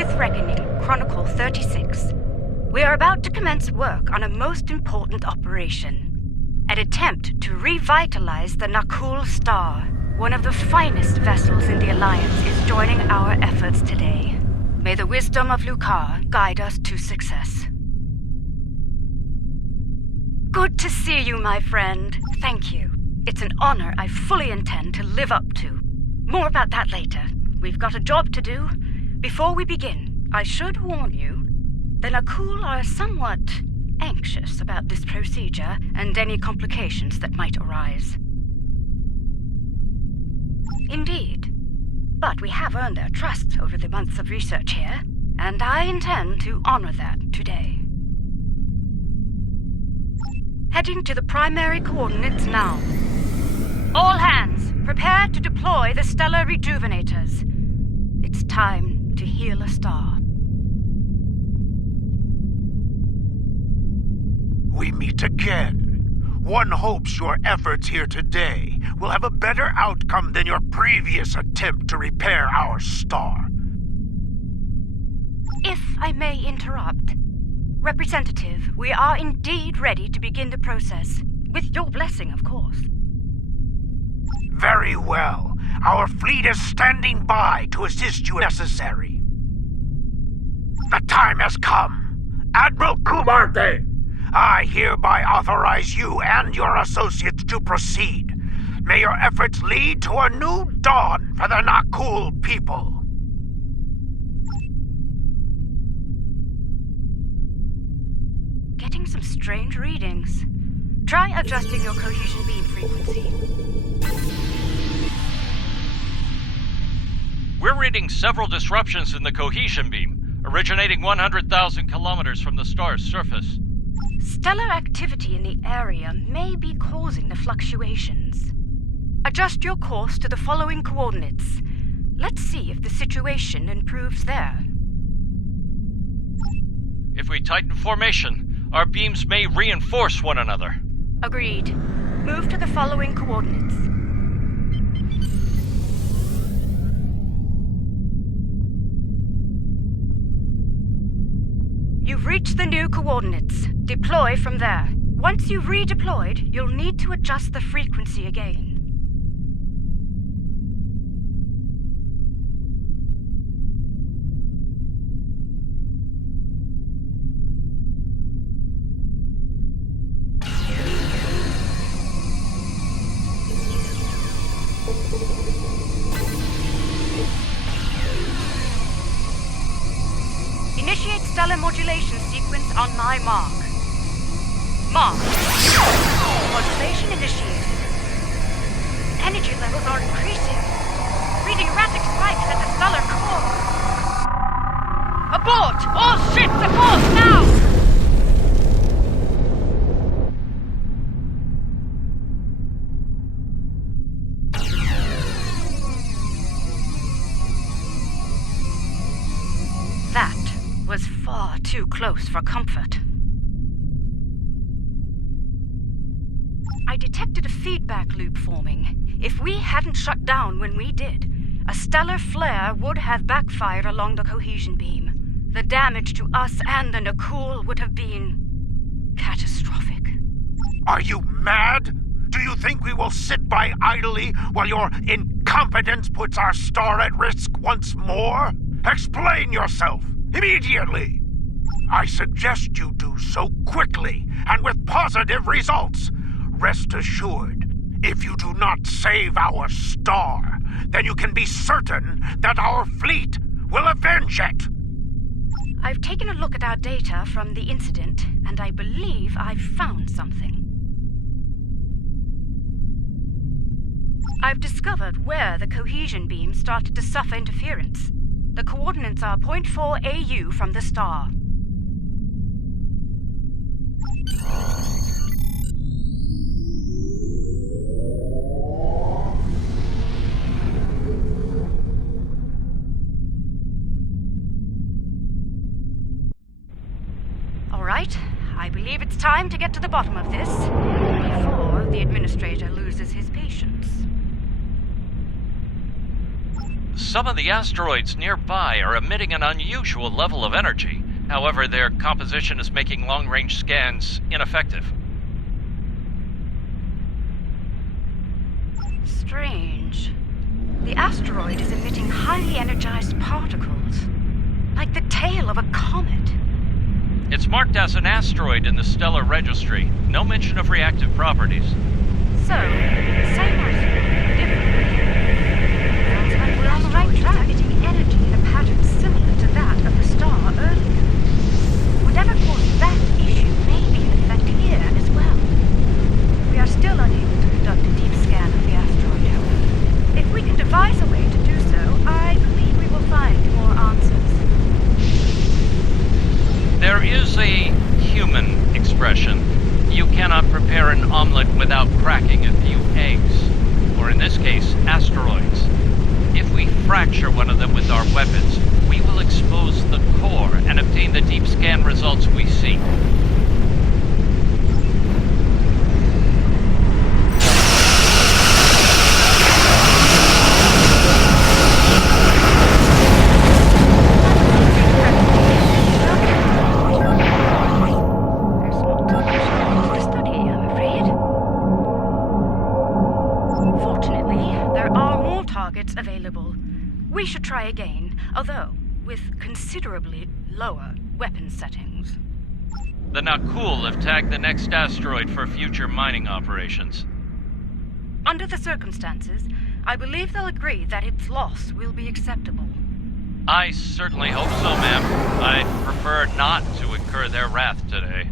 Sith Reckoning, Chronicle 36. We are about to commence work on a most important operation. An attempt to revitalize the Nakul Star. One of the finest vessels in the Alliance is joining our efforts today. May the wisdom of Lukar guide us to success. Good to see you, my friend. Thank you. It's an honor I fully intend to live up to. More about that later. We've got a job to do. Before we begin, I should warn you, the Nakul are somewhat anxious about this procedure and any complications that might arise. Indeed. But we have earned their trust over the months of research here, and I intend to honor that today. Heading to the primary coordinates now. All hands, prepare to deploy the Stellar Rejuvenators. It's time to heal a star. We meet again. One hopes your efforts here today will have a better outcome than your previous attempt to repair our star. If I may interrupt. Representative, we are indeed ready to begin the process. With your blessing, of course. Very well. Our fleet is standing by to assist you if necessary. The time has come. Admiral Kumarte, I hereby authorize you and your associates to proceed. May your efforts lead to a new dawn for the Nakul people. Getting some strange readings. Try adjusting your cohesion beam frequency. We're reading several disruptions in the cohesion beam, originating 100,000 kilometers from the star's surface. Stellar activity in the area may be causing the fluctuations. Adjust your course to the following coordinates. Let's see if the situation improves there. If we tighten formation, our beams may reinforce one another. Agreed. Move to the following coordinates. You've reached the new coordinates. Deploy from there. Once you've redeployed, you'll need to adjust the frequency again. Initiate stellar modulation sequence on my mark. Mark. Modulation initiated. Energy levels are increasing. Reading erratic spikes at the stellar core. Abort! All ships abort now! Was far too close for comfort. I detected a feedback loop forming. If we hadn't shut down when we did, a stellar flare would have backfired along the cohesion beam. The damage to us and the Nakul would have been catastrophic. Are you mad? Do you think we will sit by idly while your incompetence puts our star at risk once more? Explain yourself! Immediately! I suggest you do so quickly and with positive results. Rest assured, if you do not save our star, then you can be certain that our fleet will avenge it. I've taken a look at our data from the incident, and I believe I've found something. I've discovered where the cohesion beam started to suffer interference. The coordinates are 0.4 AU from the star. All right, I believe it's time to get to the bottom of this before the administrator loses his patience. Some of the asteroids nearby are emitting an unusual level of energy. However, their composition is making long-range scans ineffective. Strange. The asteroid is emitting highly energized particles, like the tail of a comet. It's marked as an asteroid in the stellar registry. No mention of reactive properties. So, same asteroid, different. Sounds like we're on the right track. Emitting energy in a pattern similar to that of the star earlier. Whatever caused that issue may be in effect here as well. We are still unable to conduct a deep scan of the asteroid, however. If we can devise a way to do so, I believe we will find more answers. There is a human expression. You cannot prepare an omelet without cracking a few eggs. Or in this case, asteroids. If we fracture one of them with our weapons, we will expose the core and obtain the deep scan results we seek. Available. We should try again, although with considerably lower weapon settings. The Nakul have tagged the next asteroid for future mining operations. Under the circumstances, I believe they'll agree that its loss will be acceptable. I certainly hope so, ma'am. I'd prefer not to incur their wrath today.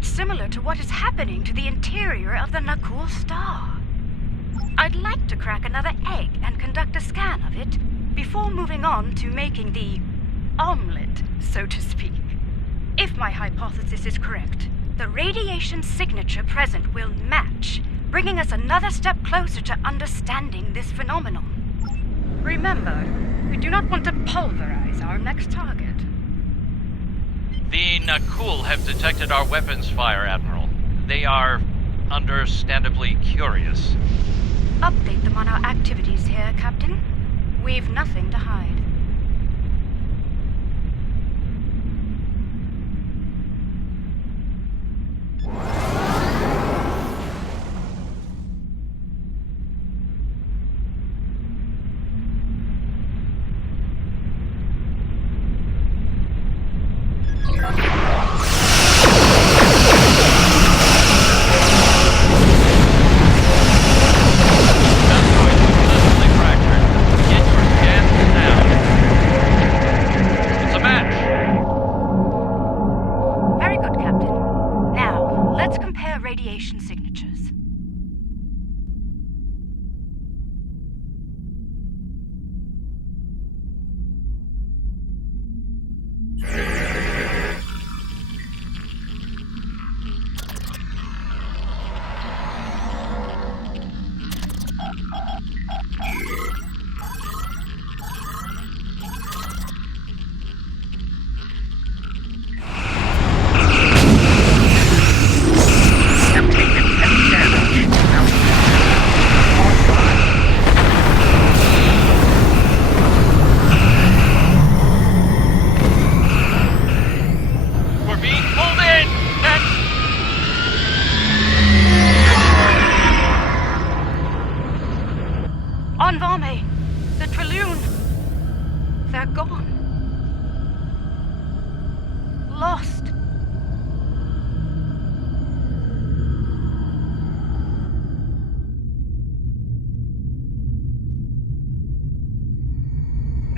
Similar to what is happening to the interior of the Nakul star. I'd like to crack another egg and conduct a scan of it before moving on to making the omelet, so to speak. If my hypothesis is correct, the radiation signature present will match, bringing us another step closer to understanding this phenomenon. Remember, we do not want to pulverize our next target. The Nakul have detected our weapons fire, Admiral. They are understandably curious. Update them on our activities here, Captain. We've nothing to hide. Radiation signatures. The Trillion. They're gone. Lost.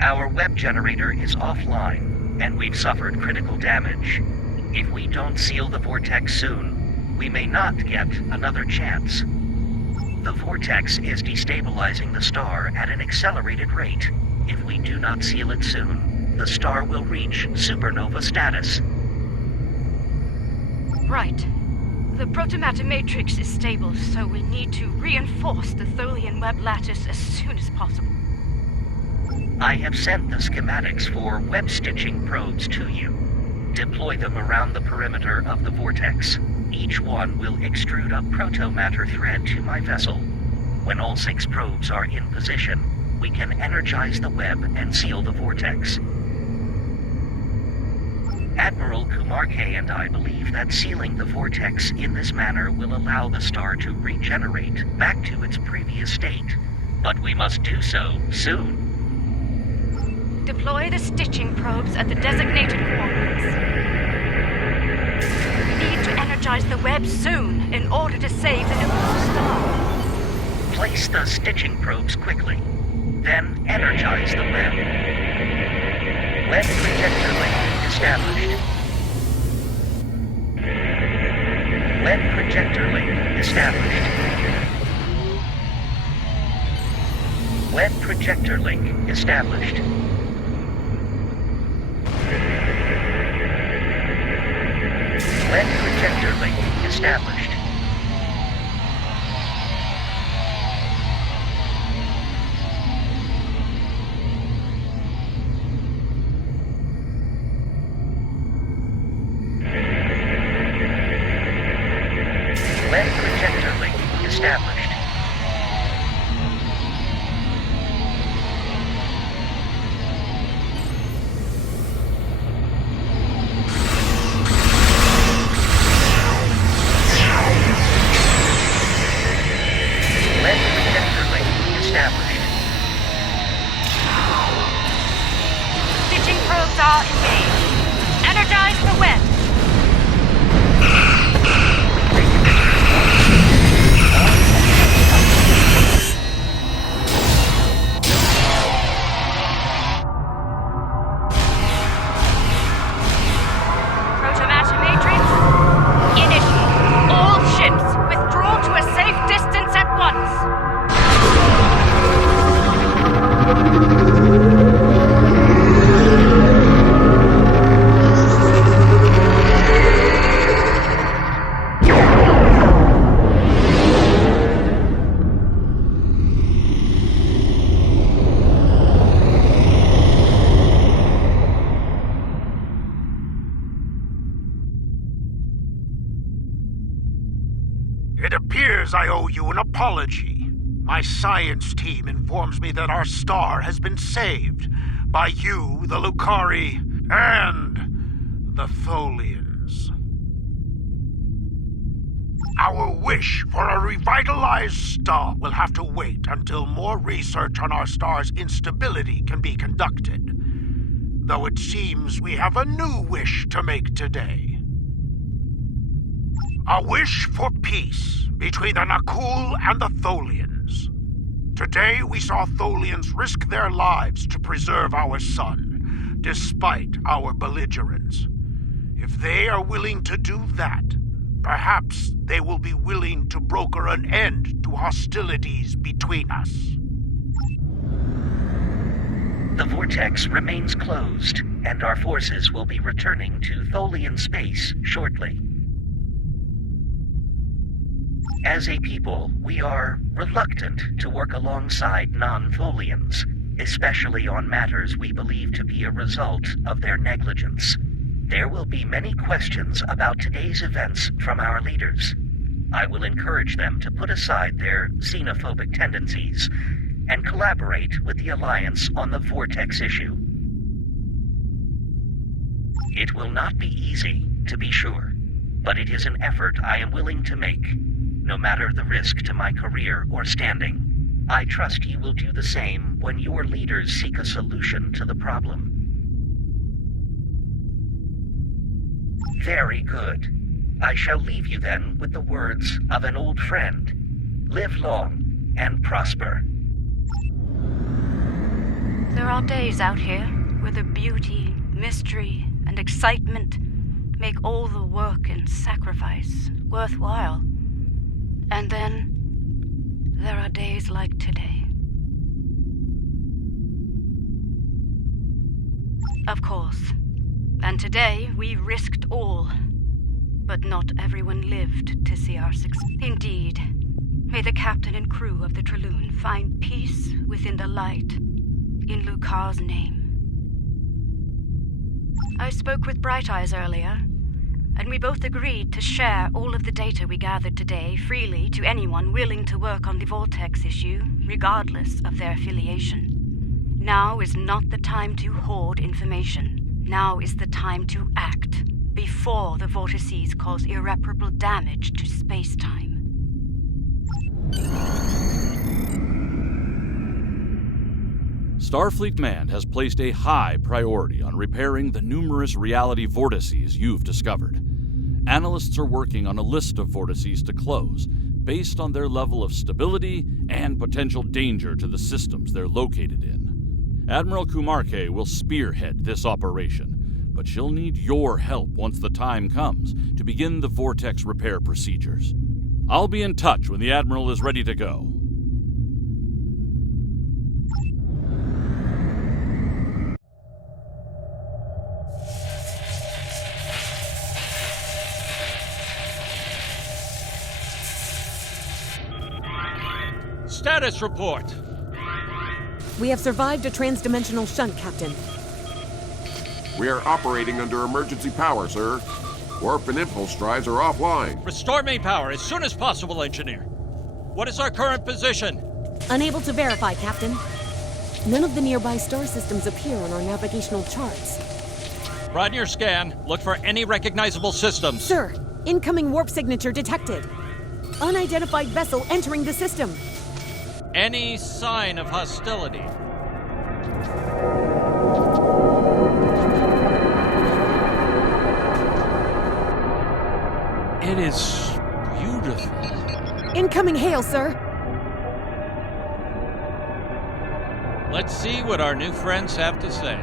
Our web generator is offline, and we've suffered critical damage. If we don't seal the vortex soon, we may not get another chance. The vortex is destabilizing the star at an accelerated rate. If we do not seal it soon, the star will reach supernova status. Right. The protomatter matrix is stable, so we need to reinforce the Tholian web lattice as soon as possible. I have sent the schematics for web stitching probes to you. Deploy them around the perimeter of the vortex. Each one will extrude a protomatter thread to my vessel. When all 6 probes are in position, we can energize the web and seal the vortex. Admiral Kumar K and I believe that sealing the vortex in this manner will allow the star to regenerate back to its previous state. But we must do so soon. Deploy the stitching probes at the designated coordinates. We need to energize the web soon in order to save the nuclear star. Place the stitching probes quickly, then energize the web. Web projector link established. Web projector link established. Web projector link established. Web projector link established. Web projector link established. Stitching probes are engaged. Energize the web. Protomatter matrix, initiate. All ships withdraw to a safe distance at once. It appears I owe you an apology. My science team informs me that our star has been saved by you, the Lukari, and the Tholians. Our wish for a revitalized star will have to wait until more research on our star's instability can be conducted. Though it seems we have a new wish to make today. A wish for peace between the Nakul and the Tholians. Today we saw Tholians risk their lives to preserve our sun, despite our belligerence. If they are willing to do that, perhaps they will be willing to broker an end to hostilities between us. The vortex remains closed, and our forces will be returning to Tholian space shortly. As a people, we are reluctant to work alongside non-Tholians, especially on matters we believe to be a result of their negligence. There will be many questions about today's events from our leaders. I will encourage them to put aside their xenophobic tendencies and collaborate with the Alliance on the Vortex issue. It will not be easy, to be sure, but it is an effort I am willing to make, no matter the risk to my career or standing. I trust you will do the same when your leaders seek a solution to the problem. Very good. I shall leave you then with the words of an old friend. Live long and prosper. There are days out here where the beauty, mystery, and excitement make all the work and sacrifice worthwhile. And then there are days like today. Of course. And today we risked all. But not everyone lived to see our success. Indeed. May the captain and crew of the Trelune find peace within the light. In Lucar's name. I spoke with Bright Eyes earlier, and we both agreed to share all of the data we gathered today freely to anyone willing to work on the Vortex issue, regardless of their affiliation. Now is not the time to hoard information. Now is the time to act, before the vortices cause irreparable damage to space-time. Starfleet Command has placed a high priority on repairing the numerous reality vortices you've discovered. Analysts are working on a list of vortices to close, based on their level of stability and potential danger to the systems they're located in. Admiral Kumarke will spearhead this operation, but she'll need your help once the time comes to begin the vortex repair procedures. I'll be in touch when the Admiral is ready to go. Status report. We have survived a transdimensional shunt, Captain. We are operating under emergency power, sir. Warp and impulse drives are offline. Restore main power as soon as possible, Engineer. What is our current position? Unable to verify, Captain. None of the nearby star systems appear on our navigational charts. Run your scan. Look for any recognizable systems. Sir, incoming warp signature detected. Unidentified vessel entering the system. Any sign of hostility? It is beautiful. Incoming hail, sir. Let's see what our new friends have to say.